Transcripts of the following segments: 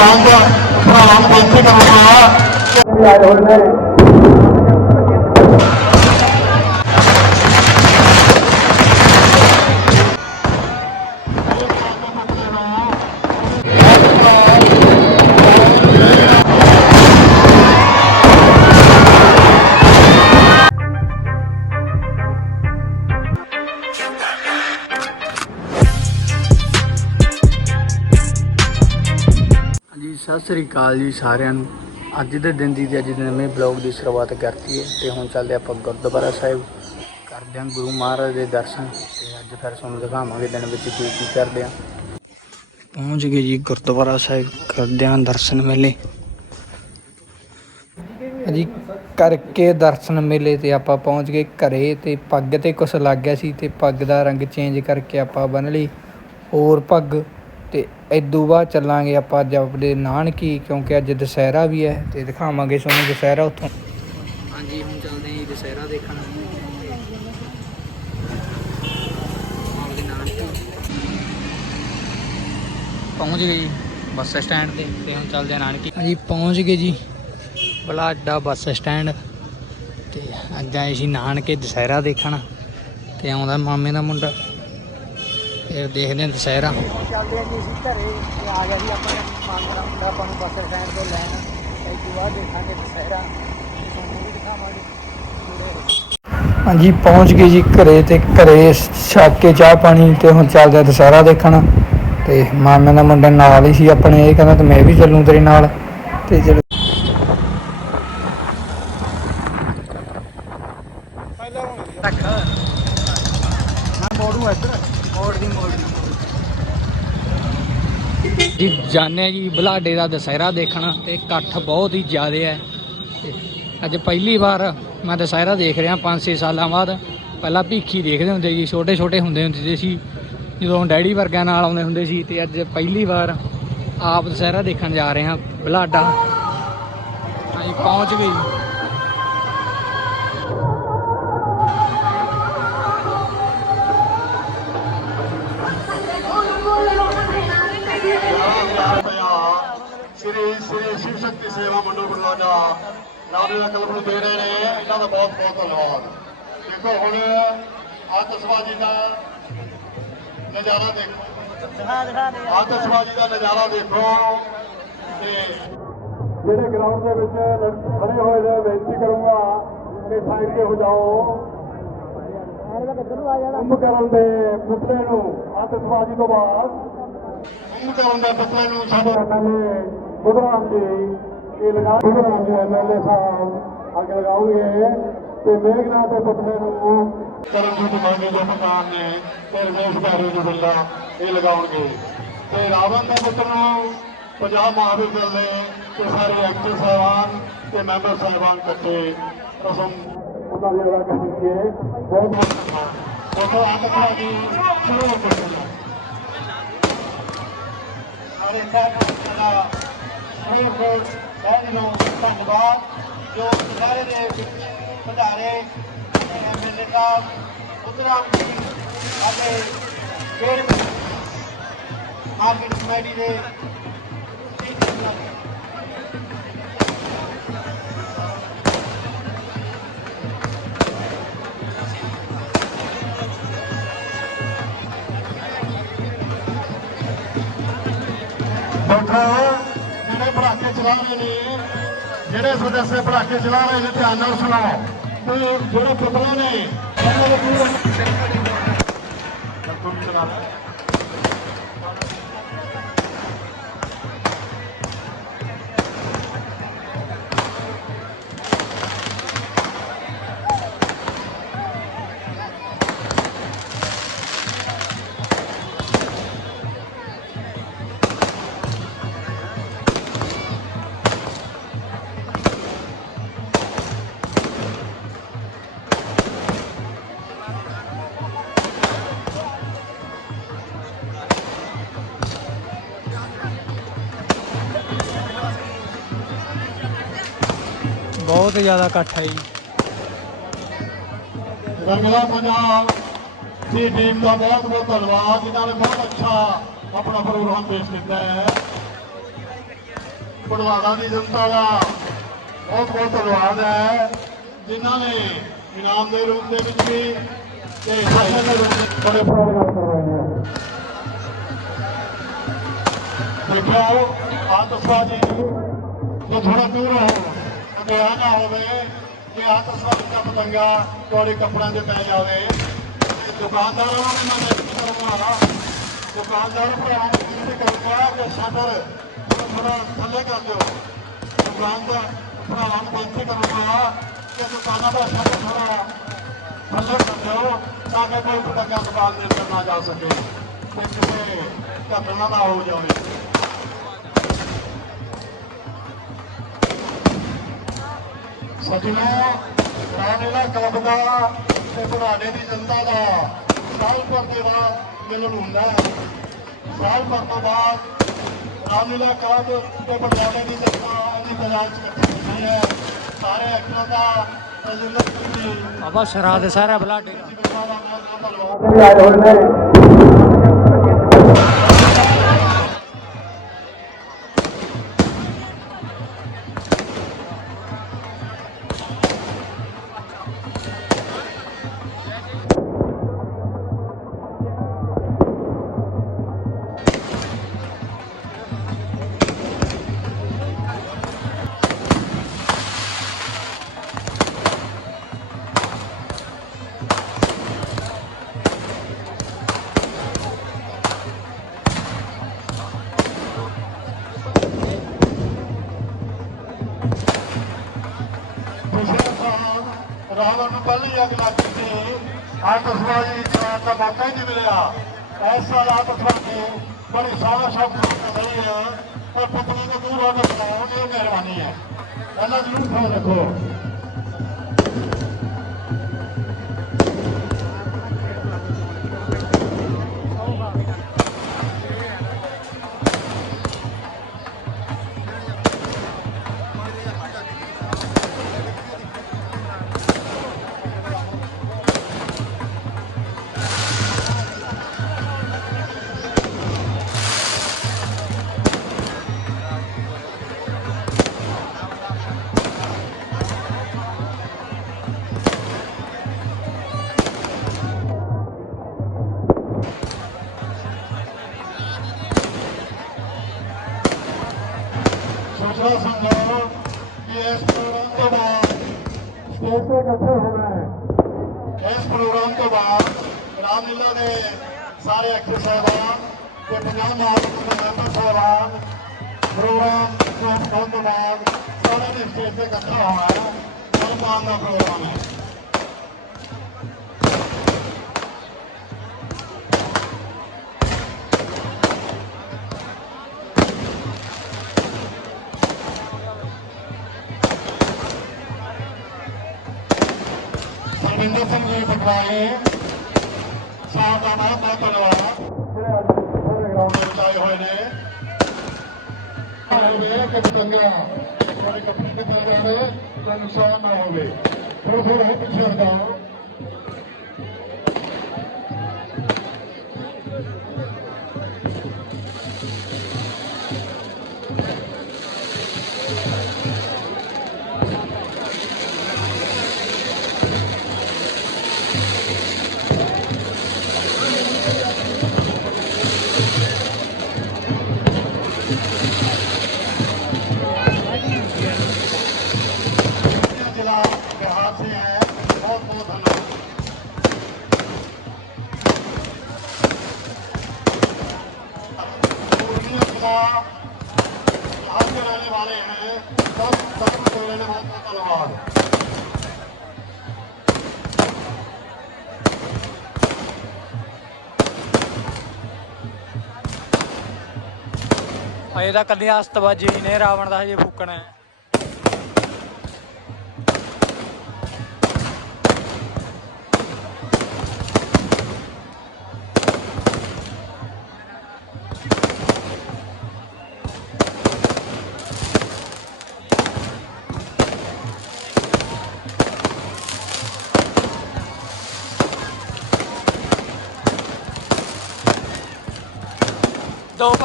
ਇਨਾਮ ਦਾ ਭਰਾਵਾਂ ਨੂੰ ਬੇਨਤੀ ਕਰੂੰਗਾ ਆਏ ਹੋਏ ਨੇ ਜੀ ਸਤਿ ਸ੍ਰੀ ਅਕਾਲ ਜੀ ਸਾਰਿਆਂ ਨੂੰ। ਅੱਜ ਦੇ ਦਿਨ ਦੀ ਤੇ ਅੱਜ ਦੇ ਨਵੇਂ ਬਲੌਗ ਦੀ ਸ਼ੁਰੂਆਤ ਕਰਤੀ ਹੈ ਤੇ ਹੁਣ ਚੱਲਦੇ ਆਪਾਂ ਗੁਰਦੁਆਰਾ ਸਾਹਿਬ। ਕਰਦੇ ਹਾਂ ਗੁਰੂ ਮਹਾਰਾਜ ਦੇ ਦਰਸ਼ਨ ਤੇ ਅੱਜ ਫਿਰ ਤੁਹਾਨੂੰ ਦਿਖਾਵਾਂਗੇ ਦਿਨ ਵਿੱਚ ਕੀ ਕੀ ਕਰਦੇ ਹਾਂ। ਪਹੁੰਚ ਗਏ ਜੀ ਗੁਰਦੁਆਰਾ ਸਾਹਿਬ, ਕਰਦੇ ਹਾਂ ਦਰਸ਼ਨ ਮੇਲੇ। ਜੀ ਕਰਕੇ ਦਰਸ਼ਨ ਮੇਲੇ ਤੇ ਆਪਾਂ ਪਹੁੰਚ ਗਏ ਘਰੇ ਤੇ ਪੱਗ ਤੇ ਕੁਛ ਲੱਗ ਗਿਆ ਸੀ ਤੇ ਪੱਗ ਦਾ ਰੰਗ ਚੇਂਜ ਕਰਕੇ ਆਪਾਂ ਬੰਨ ਲਈ। ਹੋਰ ਪੱਗ ਇਦੋਂ ਬਾਅਦ ਚੱਲਾਂਗੇ ਆਪਾਂ ਅੱਜ ਆਪਣੇ ਨਾਨਕੀ ਕਿਉਂਕਿ ਅੱਜ ਦੁਸਹਿਰਾ ਵੀ ਹੈ ਤੇ ਦਿਖਾਵਾਂਗੇ ਤੁਹਾਨੂੰ ਦੁਸਹਿਰਾ ਉੱਥੋਂ। ਹਾਂਜੀ ਹੁਣ ਚੱਲਦੇ ਹਾਂ ਦੁਸਹਿਰਾ ਦੇਖਣ। ਪਹੁੰਚ ਗਏ ਜੀ ਬੱਸ ਸਟੈਂਡ ਤੇ ਤੇ ਹੁਣ ਚੱਲਦੇ ਹਾਂ ਨਾਨਕੀ। ਹਾਂਜੀ ਪਹੁੰਚ ਗਏ ਜੀ। ਬਲਾਡਾ ਬੱਸ ਸਟੈਂਡ ਤੇ ਅੱਜ ਆਏ ਸੀ ਨਾਨਕੇ ਦੁਸਹਿਰਾ ਦੇਖਣ ਤੇ ਆਉਂਦਾ ਮਾਮੇ ਦਾ ਮੁੰਡਾ। ਫਿਰ ਦੇਖਦੇ ਹਾਂ ਦੁਸਹਿਰਾ। ਚੱਲਦੇ ਆ ਜੀ ਅਸੀਂ ਘਰੇ ਤੇ ਆ ਗਿਆ ਸੀ ਆਪਾਂ ਮਾਮੇ ਦਾ ਮੁੰਡਾ ਆਪਾਂ ਨੂੰ ਬੱਸ ਸਟੈਂਡ ਤੋਂ ਲੈਣ। ਤੇ ਇਸ ਤੋਂ ਬਾਅਦ ਦੇਖਾਂਗੇ ਦੁਸਹਿਰਾ। ਤੁਹਾਨੂੰ ਵੀ ਦਿਖਾਵਾਂਗੇ। ਹਾਂਜੀ ਪਹੁੰਚ ਗਏ ਜੀ ਘਰੇ ਤੇ ਘਰੇ ਛੱਕ ਕੇ ਚਾਹ ਪਾਣੀ ਤੇ ਹੁਣ ਚੱਲਦੇ ਆ ਦੁਸਹਿਰਾ ਦੇਖਣ। ਤੇ ਮਾਮੇ ਦਾ ਮੁੰਡਾ ਨਾਲ ਹੀ ਸੀ ਆਪਣੇ ਇਹ ਕਹਿੰਦਾ ਤੇ ਮੈਂ ਵੀ ਚੱਲੂ ਤੇਰੇ ਨਾਲ। ਤੇ ਚਲੋ ਜਾਂਦੇ ਜਾਣੇ ਆ ਜੀ ਬੁਲਾਡੇ ਦਾ ਦੁਸਹਿਰਾ ਦੇਖਣ, ਤੇ ਇਕੱਠ ਬਹੁਤ ਹੀ ਜ਼ਿਆਦਾ ਹੈ। ਅੱਜ ਪਹਿਲੀ ਵਾਰ ਮੈਂ ਦੁਸਹਿਰਾ ਦੇਖ ਰਿਹਾ 5-6 ਸਾਲਾਂ ਬਾਅਦ। ਪਹਿਲਾਂ ਭੀਖੀ ਦੇਖਦੇ ਹੁੰਦੇ ਜੀ ਛੋਟੇ ਛੋਟੇ ਹੁੰਦੇ ਹੁੰਦੇ ਸੀ। ਜਦੋਂ ਡੈਡੀ ਵਰਗਿਆਂ ਨਾਲ ਆਉਂਦੇ ਹੁੰਦੇ ਸੀ, ਤੇ ਅੱਜ ਪਹਿਲੀ ਵਾਰ ਆਪ ਦੁਸਹਿਰਾ ਦੇਖਣ ਜਾ ਰਹੇ ਹਾਂ ਬਲਾਡਾ ਹਾਂਜੀ ਪਹੁੰਚ ਗਏ ਸ਼ਿਵ ਮੰਡਲ ਬਰਨਾਲਾ ਨਾਮ ਦਾ ਕਲਮ ਨੂੰ ਦੇ ਰਹੇ ਨੇ ਇਹਨਾਂ ਦਾ ਬਹੁਤ ਬਹੁਤ ਧੰਨਵਾਦ। ਦੇਖੋ ਹੁਣ ਆਤਿਸ਼ਬਾਜ਼ੀ ਦਾ ਨਜ਼ਾਰਾ ਦੇਖੋ। ਆਤਿਸ਼ਬਾਜ਼ੀ ਦਾ ਨਜ਼ਾਰਾ ਦੇਖੋ ਤੇ ਜਿਹੜੇ ਗਰਾਊਂਡ ਦੇ ਵਿੱਚ ਖੜੇ ਹੋਏ ਨੇ ਬੇਨਤੀ ਕਰੂੰਗਾ ਕਿ ਸਾਈਡ ਤੇ ਹੋ ਜਾਓ। ਕੁੰਭਕਰਨ ਦੇ ਪੁਤਲੇ ਨੂੰ ਆਤਿਸ਼ਬਾਜ਼ੀ ਤੋਂ ਬਾਅਦ ਕੁੰਭਕਰਨ ਦੇ ਪੁਤਲੇ ਨੂੰ ਸਾਡੇ ਐਮਐਲਏ ਬੁਧਰਾਮ ਜੀ ਇਹ ਲਗਾ ਬੁਧਰਾਮ ਜੀ ਐਮਐਲਏ ਸਾਹਿਬ ਅੱਗੇ ਲਗਾਉਣਗੇ ਤੇ ਮੇਘਨਾਥ ਦੇ ਪੁਤਲੇ ਨੂੰ ਕਰਮਜੀਤ ਮੰਗੇ ਦੇ ਪ੍ਰਧਾਨ ਨੇ ਤੇ ਰਮੇਸ਼ ਬਾਰੀ ਜੀ ਬਿੱਲਾ ਇਹ ਲਗਾਉਣਗੇ ਤੇ ਰਾਵਣ ਦੇ ਪੁੱਤਰ ਨੂੰ ਪੰਜਾਬ ਮਹਾਵੀਰ ਦਲ ਨੇ ਤੇ ਸਾਰੇ ਐਕਟਰ ਸਾਹਿਬਾਨ ਤੇ ਮੈਂਬਰ ਸਾਹਿਬਾਨ ਇਕੱਠੇ ਰਸਮ ਉਹਨਾਂ ਦੀ ਅਦਾ ਕਰਨਗੇ ਬਹੁਤ ਬਹੁਤ ਧੰਨਵਾਦ ਦੋਸਤੋ ਆਤਮਾ ਦੀ ਸ਼ੁਰੂ ਹੋ ਗਈ ਸਾਰੇ ਸਾਹਿਬਾਨ ਦਾ ਸ਼ੁਰੂ ਹੋ ਲੈਣ ਨੂੰ ਧੰਨਵਾਦ, ਜੋ ਸਾਰੇ ਦੇ ਵਿੱਚ ਐਮਐਲਏ ਸਾਹਿਬ ਉਤਰਾਮ ਜੀ ਅਤੇ ਕਿਹੜੇ ਮਾਰਕੀਟ ਕਮੇਟੀ ਦੇ ਦੇਖੋ ਜਿਹੜੇ ਪੜਾਕੇ ਚਲਾ ਰਹੇ ਨੇ। ਜਿਹੜੇ ਸਦੱਸਿਆ ਪੜਾਕੇ ਚਲਾ ਰਹੇ ਨੇ, ਧਿਆਨ ਨਾਲ ਸੁਣੋ ਤੇ ਜਿਹੜੇ ਪੁਤਲੇ ਨੇ, ਉਹਨਾਂ ਦੇ ਪੂਰੇ ਬਹੁਤ ਜ਼ਿਆਦਾ ਇਕੱਠ ਹੈ ਜੀ। ਰੰਗਲਾ ਪੰਜਾਬ ਦੀ ਟੀਮ ਦਾ ਬਹੁਤ ਬਹੁਤ ਧੰਨਵਾਦ, ਜਿਨ੍ਹਾਂ ਨੇ ਬਹੁਤ ਅੱਛਾ ਆਪਣਾ ਪ੍ਰੋਗਰਾਮ ਪੇਸ਼ ਕੀਤਾ ਹੈ। ਬੜਵਾੜਾ ਦੀ ਜਨਤਾ ਦਾ ਬਹੁਤ ਬਹੁਤ ਧੰਨਵਾਦ ਹੈ। ਜਿਨ੍ਹਾਂ ਨੇ ਇਨਾਮ ਦੇ ਰੂਪ ਦੇ ਵਿੱਚ ਵੀ ਤੇ ਸਾਈਕਲ ਦੇ ਰੂਪ ਵਿੱਚ ਬੜੇ ਪ੍ਰੋਗਰਾਮ ਕਰਵਾਏ ਨੇ ਦੇਖੋ ਆਤਸ਼ਬਾਜ਼ੀ ਤੋਂ ਥੋੜਾ ਦੂਰ ਹੋ ਅੱਗੇ ਨਾ ਹੋਵੇ ਕਿ ਆਤਸ਼ਬਾਜ਼ੀ ਦਾ ਪਤੰਗਾ ਤੁਹਾਡੇ ਕੱਪੜਿਆਂ 'ਤੇ ਪੈ ਜਾਵੇ। ਦੁਕਾਨਦਾਰਾਂ ਨੂੰ ਮੈਂ ਬੇਨਤੀ ਕਰੂੰਗਾ ਦੁਕਾਨਦਾਰ ਭਰਾਵਾਂ ਨੂੰ ਬੇਨਤੀ ਕਰੂੰਗਾ ਕਿ ਸ਼ਟਰ ਥੋੜਾ ਥੱਲੇ ਕਰ ਦਿਓ। ਦੁਕਾਨਦਾਰ ਭਰਾਵਾਂ ਨੂੰ ਬੇਨਤੀ ਕਰੂੰਗਾ ਕਿ ਦੁਕਾਨਾਂ ਦਾ ਸ਼ਟਰ ਥੋੜਾ ਥੱਲੇ ਕਰ ਦਿਓ ਤਾਂ ਕਿ ਕੋਈ ਪਤੰਗਾ ਦੁਕਾਨ ਦੇ ਅੰਦਰ ਨਾ ਜਾ ਸਕੇ ਤੇ ਕਿਸੇ ਘਟਨਾ ਨਾ ਹੋ ਜਾਵੇ। ਸਜਣਾ ਰਾਣੇਲਾ ਕਲੱਬ ਦਾ ਤੇ ਬੁਢਾਣੇ ਦੀ ਜਨਤਾ ਦਾ ਸਾਲ ਭਰ ਦੇ ਬਾਅਦ ਮਿਲਣ ਹੁੰਦਾ ਹੈ ਸਾਲ ਭਰ ਤੋਂ ਬਾਅਦ ਰਾਮਲੀਲਾ ਕਲੱਬ ਤੇ ਬੁਢਾਣੇ ਦੀ ਜਨਤਾ ਦੀ ਬਾਜ਼ਾਰ ਚ ਹੈ ਸਾਰੇ ਐਕਟਰਾਂ ਦਾ ਬਾਬਾ ਸਰਾ ਸਾਰਾ ਬਲਾਡੇ। ਵੀ ਆਏ ਹੋਏ ਨੇ ਰਾਵਣ ਨੂੰ ਆਤਸ਼ਬਾਜ਼ੀ ਚਲਾਉਣ ਦਾ ਮੌਕਾ ਹੀ ਨਹੀਂ ਮਿਲਿਆ। ਇਸ ਸਾਲ ਆਤਸ਼ਬਾਜ਼ੀ ਬੜੀ ਸਾਰਾ ਸ਼ੌਕ ਕਰ ਰਹੀ ਹੈ। ਪਰ ਪਤਨੀ ਨੂੰ ਦੂਰ ਹੋ ਕੇ ਬਣਾਉਣ ਦੀ ਮਿਹਰਬਾਨੀ ਹੈ। ਪਹਿਲਾਂ ਜ਼ਰੂਰ ਖਿਆਲ ਰੱਖੋ। ਸਾਰੇ ਸਾਹਿਬਾਨ ਤੇ ਪੰਜਾਬ ਮਹਾਰਾਜ ਦੇ ਮੈਂਬਰ ਸਾਹਿਬਾਨ ਪ੍ਰੋਗਰਾਮ ਤੋਂ ਹੋਣ ਤੋਂ ਬਾਅਦ ਸਾਰਿਆਂ ਨੇ ਸਟੇਜ ਤੇ ਇਕੱਠਾ ਹੋਣਾ ਹੈ। ਸਨਮਾਨ ਦਾ ਪ੍ਰੋਗਰਾਮ ਹੈ। ਸਰਵਿੰਦਰ ਸਿੰਘ ਜੀ, ਪਟਵਾਰੀ। ਸਾਹਿਬ ਦਾ ਬਹੁਤ ਬਹੁਤ ਧੰਨਵਾਦ ਜਿਹੜੇ ਅੱਜ ਪੂਰੇ ਗਰਾਊਂਡ ਵਿੱਚ ਆਏ ਹੋਏ ਨੇ ਹੋਵੇ। ਕਿ ਪਤੰਗਾ ਤੁਹਾਡੇ ਕੱਪੜੇ ਤੇ ਪੈ ਜਾਵੇ ਤਾਂ ਨੁਕਸਾਨ ਨਾ ਹੋਵੇ ਥੋੜਾ ਥੋੜਾ ਹੋ ਪਿੱਛੇ ਹਟਾਓ पूर्णिया जिला बिहार के रहने वाले हैं सब सब के रहने बहुत बहुत धन्यवाद ਅਜੇ ਤਾਂ ਕੱਲੀਆਂ ਅਸਤਬਾਜੀ ਨੇ ਰਾਵਣ ਦਾ ਹਜੇ ਫੂਕਣਾ ਹੈ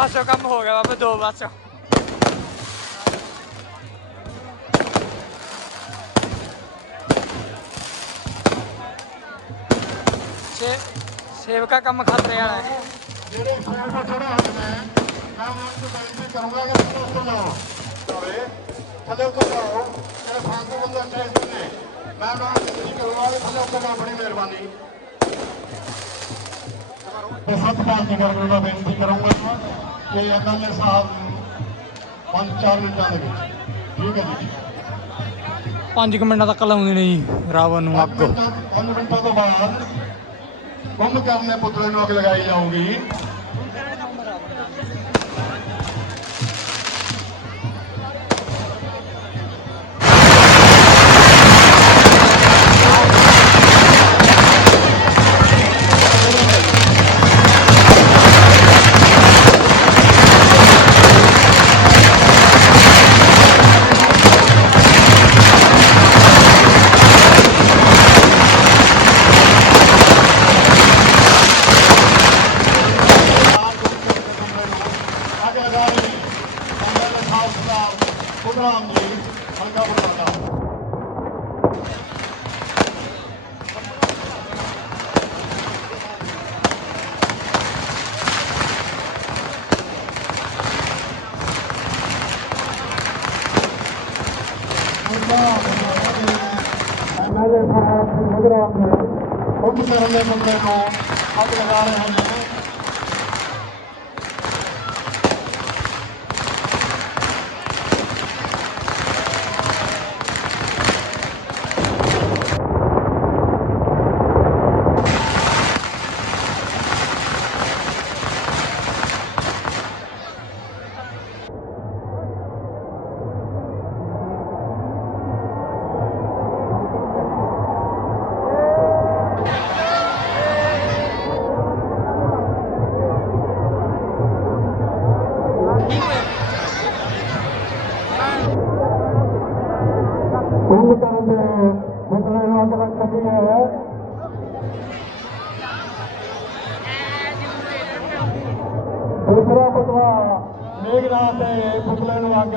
ਬਸ ਕੰਮ ਹੋ ਗਿਆ ਬਾਬਾ, ਦੋ ਬਸ ਚੋਂ। ਸੇ ਸੇਵਕਾ ਕੰਮ ਖਤਰੇ ਵਾਲਾ ਹੈ। ਜਿਹੜੇ ਫਾਇਰ ਦਾ ਥੋੜਾ ਹੱਥ ਹੈ ਮੈਂ ਉਹਨਾਂ ਨੂੰ ਬੈਠੇ ਕਰੂੰਗਾ ਕਿ ਤੁਸੀਂ ਉੱਪਰ ਲਾਓ। ਅਰੇ ਥੱਲੇ ਉੱਪਰ ਲਾਓ ਇਹ ਫਾਂਦੂ ਬੰਦਾ ਟੈਸਟ ਨੇ ਮੈਂ ਉਹਨਾਂ ਨੂੰ ਤੁਸੀਂ ਕਰੂੰਗਾ ਕਿ ਥੱਲੇ ਉੱਪਰ ਲਾਓ ਬੜੀ ਮਿਹਰਬਾਨੀ। ਬਹੁਤ ਬਹੁਤ ਬੇਨਤੀ ਕਰੂੰਗਾ। ਕਿ ਐਮਐਲਏ ਸਾਹਿਬ ਪੰਜ ਚਾਰ ਮਿੰਟਾਂ ਦੇ ਵਿੱਚ। ਠੀਕ ਹੈ ਜੀ। 5 ਮਿੰਟਾਂ ਤੱਕ ਲਾਉਂਦੇ ਨੇ ਜੀ ਰਾਵਣ ਨੂੰ ਅੱਗ। ਪੰਜ ਮਿੰਟਾਂ ਪੰਜ ਮਿੰਟਾਂ ਤੋਂ ਬਾਅਦ ਗੁੰਮ ਕਰਨੇ ਪੁਤਲੇ ਨੂੰ ਅੱਗ ਲਗਾਈ ਜਾਊਗੀ। ਪ੍ਰੋਗਰਾਮ ਜੀ ਹਲਕਾ ਬਟਾਲਾ ਐਮਐਲਏ ਸਾਹਿਬ ਪ੍ਰੋਗਰਾਮ ਦੇ ਕੁਝ ਕਰਨ ਦੇ ਬੰਦੇ ਨੂੰ ਅੱਗ ਲਗਾ ਰਹੇ ਨੇ ਕੁੰਭ ਕਰਨ ਦੇ ਮੁਕਲੇ ਨੂੰ ਅੱਗ ਲੱਗ ਹੈ ਦੂਸਰਾ ਪੁਤਲਾ ਮੇਘਨਾਥ ਦੇ ਪੁਤਲੇ ਨੂੰ ਅੱਗ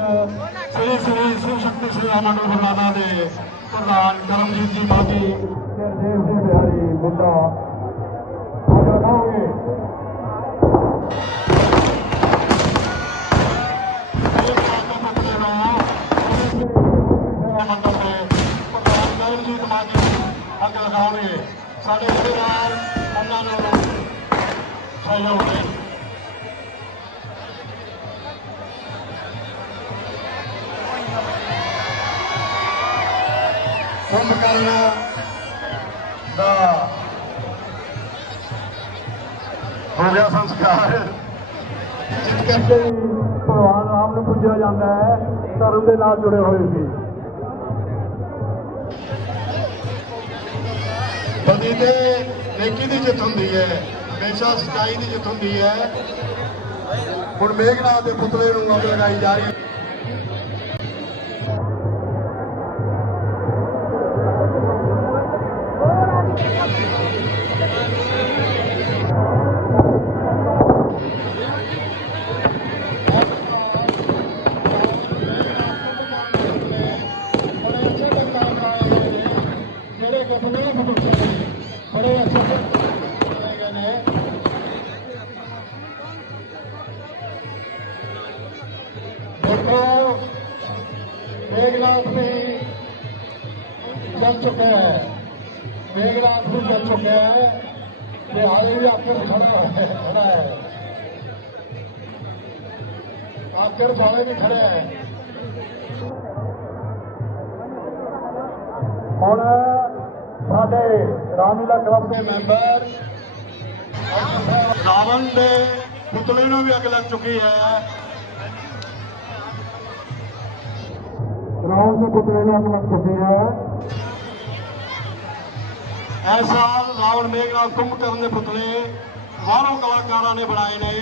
ਸ੍ਰੀ ਸ੍ਰੀ ਸ਼ਿਵ ਸ਼ਕਤੀ ਸ੍ਰੀ ਰਾਮਾਨੰਦ ਗੁਰਨਾਨਾ ਦੇ ਪ੍ਰਧਾਨ ਕਰਮਜੀਤ ਜੀ ਮਾਜੀ ਤੇ ਰਜੇਸ਼ ਸਿੰਘ ਬਿਹਾਰੀ ਮੁੰਡਾ ਅੱਗ ਮੰਡਲ ਦੇ ਪ੍ਰਧਾਨ ਕਰਮਜੀਤ ਮਾਜੀ ਅੱਗ ਲਗਾਉਣਗੇ ਸਾਡੇ ਰਿਸ਼ਤੇਦਾਰ ਉਹਨਾਂ ਨੂੰ ਸਹਿਯੋਗ ਦੇਣ ਕੁੰਭ ਕਰਨ ਦਾ ਹੋ ਗਿਆ ਸੰਸਕਾਰ ਜਿਸ ਕਰਕੇ ਭਗਵਾਨ ਰਾਮ ਨੂੰ ਪੂਜਿਆ ਜਾਂਦਾ ਹੈ, ਧਰਮ ਦੇ ਨਾਲ ਜੁੜੇ ਹੋਏ ਸੀ। ਬਦੀ ਤੇ ਨੇਕੀ ਦੀ ਜਿੱਤ ਹੁੰਦੀ ਹੈ। ਹਮੇਸ਼ਾ ਸਚਾਈ ਦੀ ਜਿੱਤ ਹੁੰਦੀ ਹੈ। ਹੁਣ ਮੇਘਨਾਥ ਦੇ ਪੁਤਲੇ ਨੂੰ ਅੱਗ ਲਗਾਈ ਜਾ ਰਹੀ ਹੈ। ਮੇਘਨਾਥ ਵੀ ਚੱਲ ਚੁੱਕਿਆ ਹੈ। ਤੇ ਹਾਲੇ ਵੀ ਆਖਰ ਖੜਾ ਹੈ ਖੜਾ ਹੈ। ਆਖਰ ਵਾਲੇ ਹੁਣ ਸਾਡੇ ਰਾਮਲੀਲਾ ਕਲੱਬ ਦੇ ਮੈਂਬਰ, ਰਾਵਣ ਦੇ ਪੁਤਲੇ ਨੂੰ ਵੀ ਅੱਗ ਲੱਗ ਚੁੱਕੀ ਹੈ। ਰਾਵਣ ਦੇ ਪੁਤਲੇ ਨੂੰ ਅੱਗ ਲੱਗ ਚੁੱਕੀ ਹੈ। ਐਸਾ ਸਾਲ ਰਾਵਣ ਮੇਘਨਾਥ ਕੁੰਭਕਰਨ ਦੇ ਪੁਤਲੇ ਬਾਹਰੋਂ ਕਲਾਕਾਰਾਂ ਨੇ ਬਣਾਏ ਨੇ,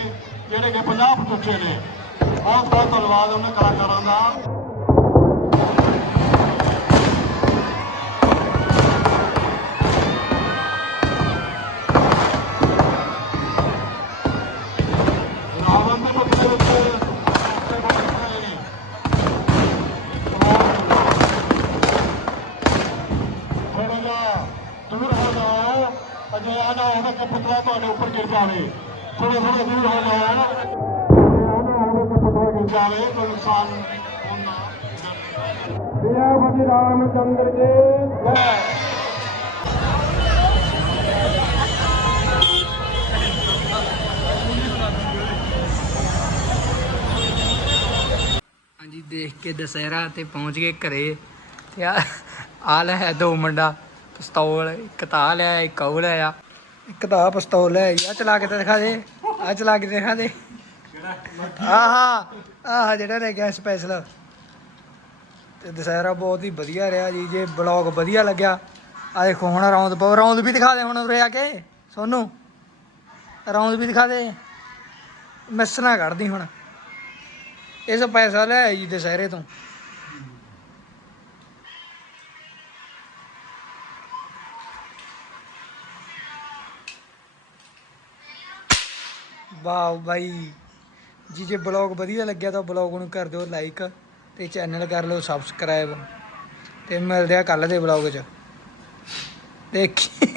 ਜਿਹੜੇ ਕਿ 50 ਪੁੱਛੇ ਨੇ। ਬਹੁਤ ਬਹੁਤ ਧੰਨਵਾਦ ਉਹਨਾਂ ਕਲਾਕਾਰਾਂ ਦਾ। ਸਿਆਪਤੀ ਹਾਂਜੀ, ਦੇਖ ਕੇ ਦਸਹਿਰਾ ਤੇ ਪਹੁੰਚ ਗਏ ਘਰੇ। ਤੇ ਆ ਆ ਲੈ ਦੋ ਮੁੰਡਾ, ਪਿਸਤੌਲ, ਇੱਕ ਤਾਂ ਲਿਆ ਇੱਕ ਉਹ ਲਿਆ ਇੱਕ ਤਾਂ ਆਹ ਪਿਸਤੌਲ ਲਿਆ ਆ ਚਲਾ ਕੇ ਤਾਂ ਦਿਖਾ ਦੇ ਆ ਚਲਾ ਕੇ ਦਿਖਾ ਦੇ। ਆਹਾ, ਆਹ ਜਿਹੜਾ ਲੈ ਗਿਆ ਸਪੈਸ਼ਲ ਤੇ ਦੁਸਹਿਰਾ ਬਹੁਤ ਹੀ ਵਧੀਆ ਰਿਹਾ ਜੀ, ਜੇ ਬਲੌਗ ਵਧੀਆ ਲੱਗਿਆ ਆ ਦੇਖੋ ਹੁਣ ਰੌਂਦ ਪਾਓ ਰੌਂਦ ਵੀ ਦਿਖਾ ਦੇ ਹੁਣ ਉਰੇ ਆ ਕੇ, ਸੋਨੂੰ। ਰੌਂਦ ਵੀ ਦਿਖਾ ਦੇ। ਮਿਸ ਨਾ ਕੱਢਦੀ ਹੁਣ। ਇਸ ਪੈਸਾ ਲੈ ਜੀ ਦੁਸਹਿਰੇ ਤੋਂ। ਵਾਓ ਬਾਈ, ਜੀ ਜੇ ਬਲੌਗ ਵਧੀਆ ਲੱਗਿਆ ਤਾਂ ਬਲੌਗ ਨੂੰ ਕਰ ਦਿਓ ਲਾਈਕ ਤੇ ਚੈਨਲ ਕਰ ਲਓ ਸਬਸਕ੍ਰਾਈਬ ਤੇ ਮਿਲਦੇ ਆ ਕੱਲ ਦੇ ਬਲੌਗ 'ਚ। ਦੇਖੀ।